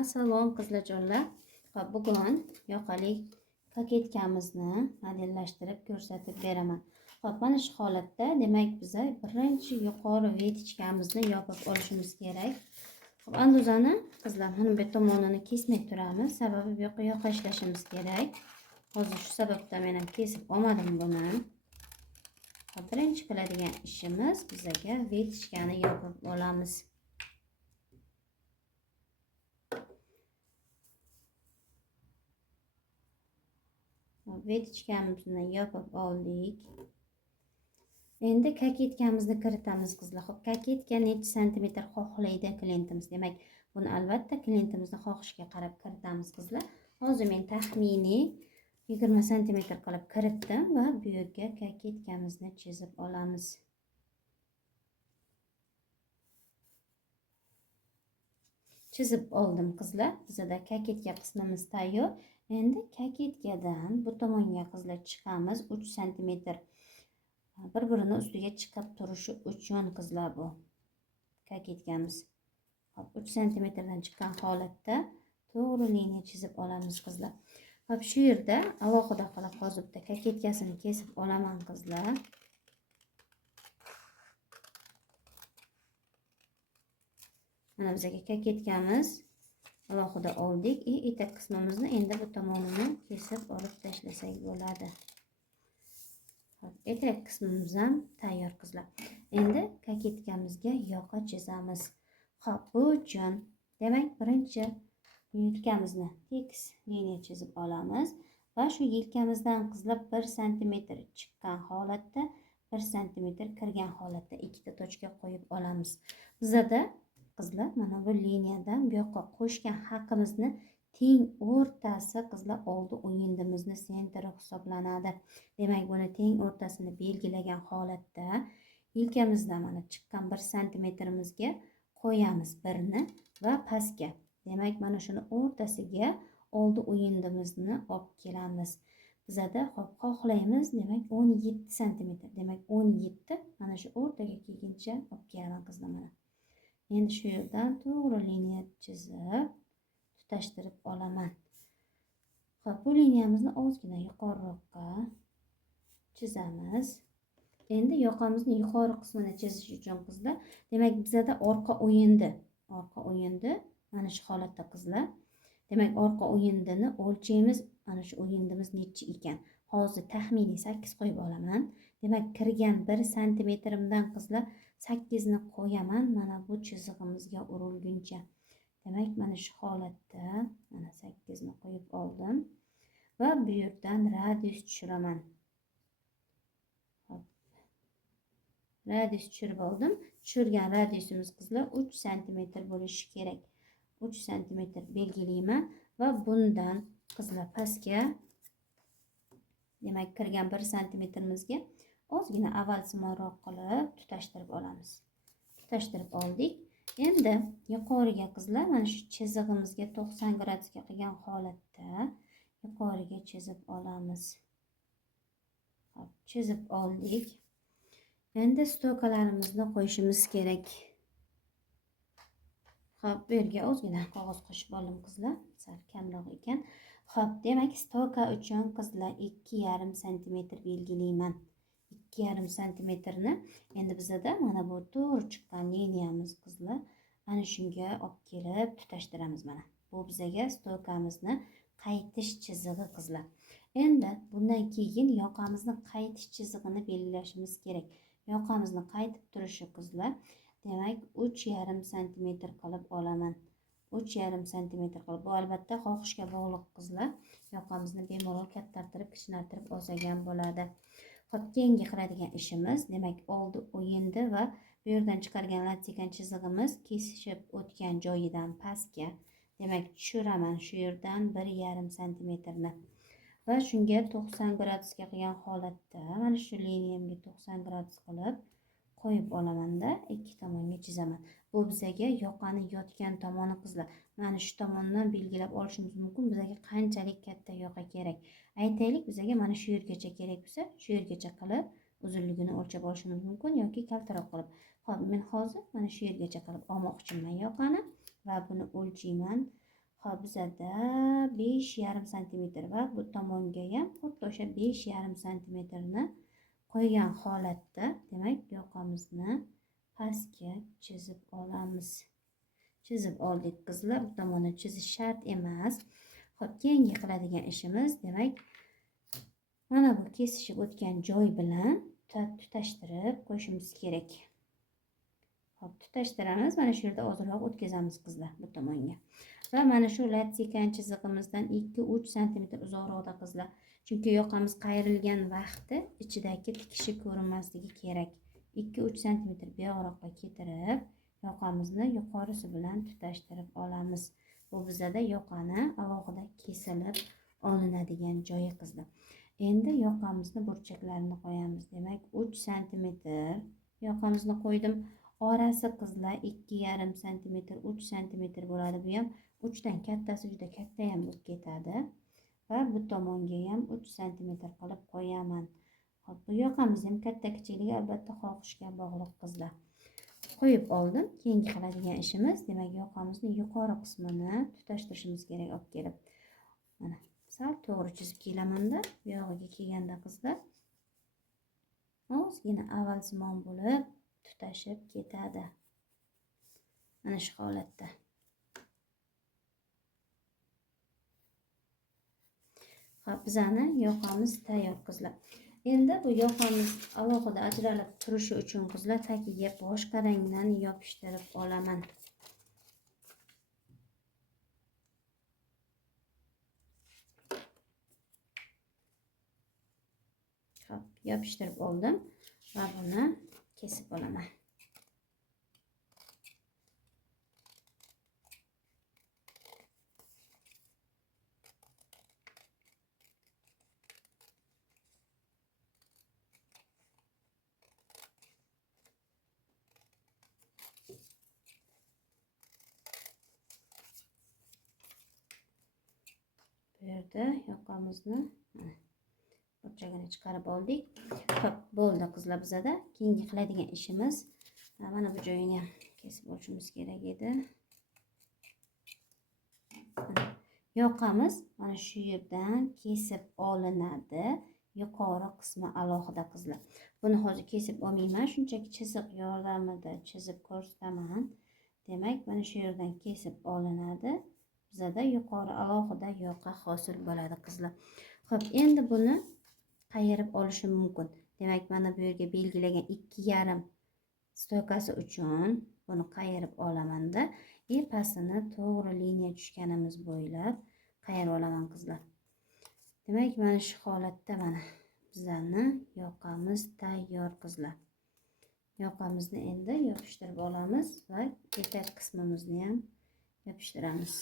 Assalom qizlarjonlar. Xo'p, bugun yoqali koketkamizni modellashtirib ko'rsatib beraman. Xo'p, mana shu holatda demak biz birinchi yuqori vetichkamizni yopib olishimiz kerak. Xo'p, andozani qizlar mana bu tomonini kesmay turamiz. Sababi bu yoqqa ishlashimiz kerak. Hozir shu sababdan men ham kesib olmadim buni. Xo'p, birinchi qiladigan ishimiz bizga vetichkani yopib olamiz. Vetichkamizni yopib oldik. Endi koketkamizni kiritamiz qizlar. Xo'p, koketka necha santimetr xohlaydi klientimiz. Demak, buni albatta klientimizni xohishiga qarab kiritamiz qizlar. Hozir men taxminiy 20 santimetr qilib kiritdim va bu yerga koketkamizni chizib olamiz. Chizib oldim qizlar. Bizda koketka qismimiz tayyor. Endi koketkadan bu tomonga qizlar chiqamiz 3 santimetr. Bir-birini ustiga chiqib turishi uchun qizlar bu koketkamiz. 3 santimetrdan chiqqan holatda to'g'ri liniya chizib olamiz qizlar. Hop, shu yerda alohida qilib hozir bitta koketkasini kesib olaman qizlar. Mana bizga koketkamiz alohida oldik. Etak qismimizni endi bu tomonini kesib olib tashlasak bo'ladi. Etak qismimiz ham tayyor qizlar. Endi koketkamizga yoqa chizamiz. Xo'p, bu uchun demak birinchi yelkamizni tekis liniya chizib olamiz va shu yelkamizdan qizlar 1 santimetr chiqqan holatda 1 santimetr kirgan holatda ikkita tochka qo'yib olamiz. Bizda qizlar mana bu liniyadan bu yoqqa qo'shgan haqimizni teng o'rtasi qizlar oldi o'yindimizni sentri hisoblanadi. Demak, buni teng o'rtasini belgilagan holatda yelkamizdan mana chiqqan 1 santimetrimizga qo'yamiz birni va pastga. Demak, mana shuni o'rtasiga oldi o'yindimizni olib kelamiz. Bizda xohlaymiz, demak 17 santimetr. Demak, 17 mana shu o'rtaga kelguncha olib kelaman qizlar mana. Endi shu yerdan to'g'ri liniya chizib tutashtirib olaman. Xo'p, bu liniyamizni ozgina yuqoriroqqa chizamiz. Endi yoqamizni yuqori qismini chizish uchun qizlar, demak bizda orqa o'yindi mana shu holatda qizlar. Demak, orqa o'yindini o'lchaymiz. Mana shu o'yindimiz necha ekan? Hozir taxminiy 8 qo'yib olaman. Demak, kirgan 1 santimetrimdan qizlar 8 ni qo'yaman mana bu chizig'imizga urilguncha. Demak, mana shu holatda mana 8 ni qo'yib oldim va bu yerdan radius tushiraman. Radius tushirib oldim. Tushirgan radiusimiz qizlar 3 santimetr bo'lishi kerak. 3 santimetr belgilayman va bundan qizlar pastga demak kirgan 1 santimetrimizga ozgina avvalsimoqroq qilib tutashtirib olamiz. Tutashtirib oldik. Endi yuqoriga qizlar mana shu chizig'imizga 90 gradusga qilgan holatda yuqoriga chizib olamiz. Hop, chizib oldik. Endi stokalarimizni qo'yishimiz kerak. Hop, bu yerga ozgina qog'oz qo'shib oldim qizlar. Sal kamroq ekan. Hop, demak stoka uchun qizlar 2,5 santimetr belgilayman. 2,5 santimetrni endi bizda mana bu to'g'ri chiqqan liniyamiz qizlar. Ana shunga olib kelib tutashtiramiz mana. Bu bizga stokamizni qaytish chizig'i qizlar. Endi bundan keyin yoqamizni qaytish chizig'ini belgilashimiz kerak. Yoqamizni qaytib turishi qizlar. Demak, 3,5 santimetr qilib olaman. 3,5 santimetr qilib. Bu albatta xohishga bog'liq qizlar. Yoqamizni bemalol kattartirib, kichiklartirib olsak ham bo'ladi. Xo'p, keyingi qiladigan ishimiz, demak, oldi o'yindi va bu yerdan chiqargan latsekan chizig'imiz kesishib o'tgan joyidan pastga, demak, tushiraman shu yerdan 1,5 santimetrni. Va shunga 90 gradusga qilgan holatda mana shu liniyamga 90 gradus qilib qo'yib olamanda ikki tomonga chizaman. Bu bizga yoqani yotgan tomoni qizlar. Mana shu tomondan belgilab olishimiz mumkin. Bizga qanchalik katta yoqa kerak. Aytaylik, bizga mana shu yergacha kerak bo'lsa, shu yergacha qilib uzunligini o'lchab olishimiz mumkin yoki kaltaroq qilib. Xo'p, men hozir mana shu yergacha qilib olmoqchiman yoqani va buni o'lchayman. Hop, bizada 5,5 santimetr va bu tomonga ham xuddi o'sha 5,5 santimetrni qo'ygan holatda, demak, yoqamizni pastga chizib olamiz. Chizib oldik qizlar. Bu tomonni chizish shart emas. Hop, keyingi qiladigan ishimiz, demak, mana bu kesishib o'tgan joy bilan tutashtirib qo'yishimiz kerak. Hop, tutashtiramiz. Mana shu yerda ozroq o'tkazamiz qizlar bu tomonga. Va mana shu latsekan chizig'imizdan 2-3 santimetr uzoqroqda qizlar. Chunki yoqamiz qayrilgan vaqtda ichidagi tikishi ko'rinmasligi kerak. 2-3 santimetr buyoqroqqa keltirib, yoqamizni yuqorisi bilan tutashtirib olamiz. Bu bizada yoqani alohida kesilib olinadigan joyi qizlar. Endi yoqamizni burchaklarini qo'yamiz. Demak, 3 santimetr yoqamizni qo'ydim. Orasi qizlar 2,5 santimetr, 3 santimetr bo'ladi. Bu ham 3 dan kattasi juda katta ham bo'lib ketadi. Va bu tomonga ham 3 santimetr qilib qo'yaman. Hop, bu yoqamiz ham katta kichikligi albatta xohishga bog'liq qizlar. Qo'yib oldim. Keyingi qiladigan ishimiz, demak, yoqamizni yuqori qismini tutashtirishimiz kerak olib kelib. Mana sal to'g'ri chizib kelaman-da, bu yog'iga kelganda qizlar ozgina avvalsimon bo'lib tutashib ketadi. Mana shu holatda. Hop, bizani yoqamiz tayyor qizlar. Endi bu yoqamiz alohida ajralib turishi uchun qizlar tagiga boshqa rangdan yopishtirib olaman. Hop, yopishtirib oldim va buni kesib olaman. Bu yerda yoqamizni burchagini chiqarib oldik. Hop, bo'ldi qizlar bizada. Keyingi qiladigan ishimiz, mana bu joyini ham kesib olishimiz kerak edi. Yoqamiz mana shu yerdan kesib olinadi. Yuqori qismi alohida qizlar. Buni hozir kesib olmayman, shunchaki chiziq yordamida chizib ko'rsataman. Demak, mana shu yerdan kesib olinadi. Bizada yuqori alohida yoqa hosil bo'ladi qizlar. Xo'p, endi buni qayirib olishim mumkin. Demak, mana bu yerga belgilagan 2,5 stoykasi uchun buni qayirib olamanda, pastini to'g'ri liniya tushganimiz bo'ylab qayirib olaman qizlar. Demak, mana shu holatda mana bizani yoqamiz tayyor qizlar. Yoqamizni endi yopishtirib olamiz va etak qismimizni ham yopishtiramiz.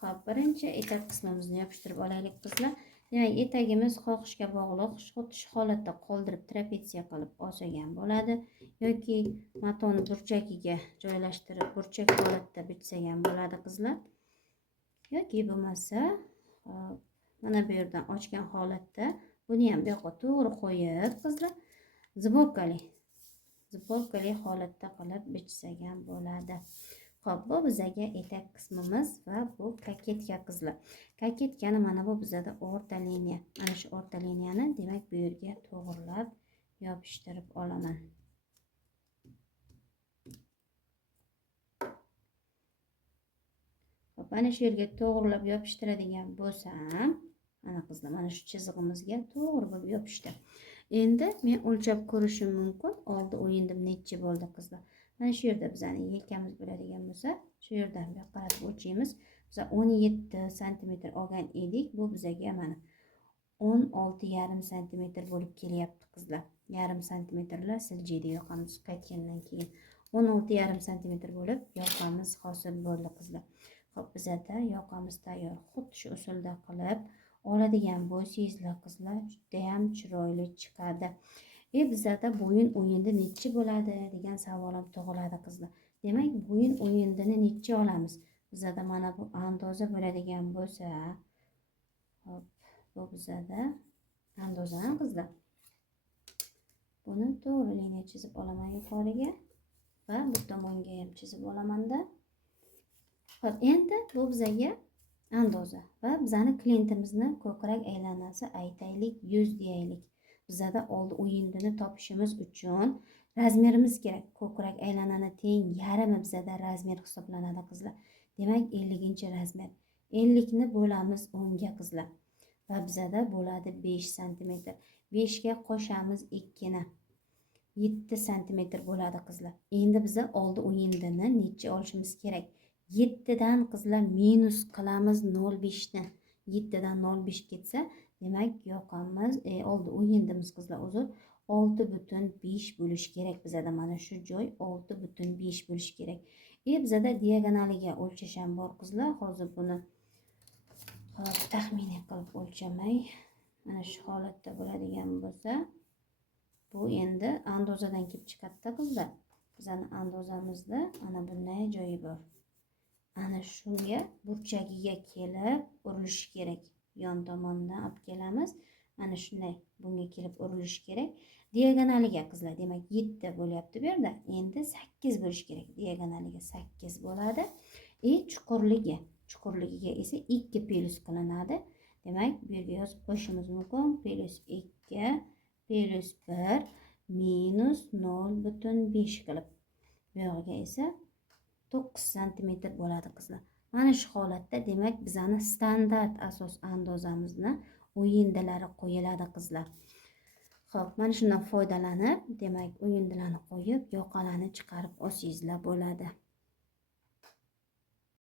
Xo'p, birinchi etak qismimizni yopishtirib olaylik qizlar. Demak, etagimiz xohishga bog'liq. Xuddi shu holatda qoldirib trapetsiya qilib olsak ham bo'ladi yoki matoni burchagiga joylashtirib burchak holatda bitsak ham bo'ladi qizlar. Yoki bo'lmasa, mana bu yerdan ochgan holatda buni ham bu yoqqa to'g'ri qo'yib qizlar zibokali holatda qilib bichsak ham bo'ladi. Xo'p, bu bizaga etak qismimiz va bu kaketka qizlar. Kaketkani mana bu bizada o'rta liniya. Mana shu o'rta liniyani demak bu yerga to'g'rilab yopishtirib olaman. Xo'p, mana shu yerga to'g'rilab yopishtiradigan bo'lsam, mana qizlar, mana shu chizig'imizga to'g'ri bo'lib yopishdi. Endi men o'lchab ko'rishim mumkin. Oldi o'yindim necha bo'ldi qizlar. Mana shu yerda bizani yelkamiz bo'ladigan bo'lsa, shu yerdan bir qarab o'lchaymiz. Biz 17 santimetr olgan edik. Bu bizaga mana 16,5 santimetr bo'lib kelyapti qizlar. Yarim santimetrlar siljiydi yoqamiz qaytgandan keyin. 16,5 santimetr bo'lib yoqamiz hosil bo'ldi qizlar. Xo'p, bizada yoqamiz tayyor. Xuddi shu usulda qilib oladigan bo'lsangizlar qizlar, juda ham chiroyli chiqadi. Bizada bo'yin o'yindi necha bo'ladi degan savol ham tug'iladi qizlar. Demak, bo'yin o'yindini necha olamiz? Bizada mana bu andoza bo'ladigan bo'lsa, hop, bu bizada andoza qizlar. Buni to'g'ri liniya chizib olaman yuqoriga va bu tomonga ham chizib olamanda. Xo'p, endi bu bizaga andoza va bizani klientimizni ko'krak aylanasi aytaylik 100 deyaylik. Bizada oldi o'yindini topishimiz uchun razmerimiz kerak. Ko'krak aylanani teng yarmi bizada razmer hisoblanadi qizlar. Demak 50 razmer. 50 ni bo'lamiz 10 ga qizlar. Va bizada bo'ladi 5 sm. 5 ga qo'shamiz 2 ni. 7 sm bo'ladi qizlar. Endi biza oldi o'yindini necha olishimiz kerak? 7 dan qizlar minus qilamiz 0,5 ni. 7 dan 0,5 ketsa, demak yoqamiz, oldi o'yindimiz qizlar uzr 6,5 bo'lish kerak bizada. Mana shu joy 6,5 bo'lish kerak. Bizada diagonaliga o'lchash ham bor qizlar. Hozir buni taxminiy qilib o'lchamay, mana shu holatda bo'ladigan bo'lsa, bu endi andozadan kelib chiqadi qizlar. Bizning andozamizda ana bunday joyi bor. Ana shunga burchagiga kelib urilishi kerak. Yon tomondan olib kelamiz. Ana shunday bunga kelib urilishi kerak. Diagonaliga qizlar, demak 7 bo'lyapti bu yerda. Endi 8 bo'lish kerak. Diagonaliga 8 bo'ladi. Chuqurligiga esa 2 plus qilinadi. Demak, bu yerga yozib qo'yishimiz mumkin. Plus 2 plus 1 minus 0,5 qilib. Bu yog'iga esa 9 sm bo'ladi qizlar. Mana shu holatda demak bizani standart asos andozamizni o'yindilari qo'yiladi qizlar. Xo'p, mana shundan foydalanib, demak o'yindilarni qo'yib, yoqalarni chiqarib olsangizlar bo'ladi.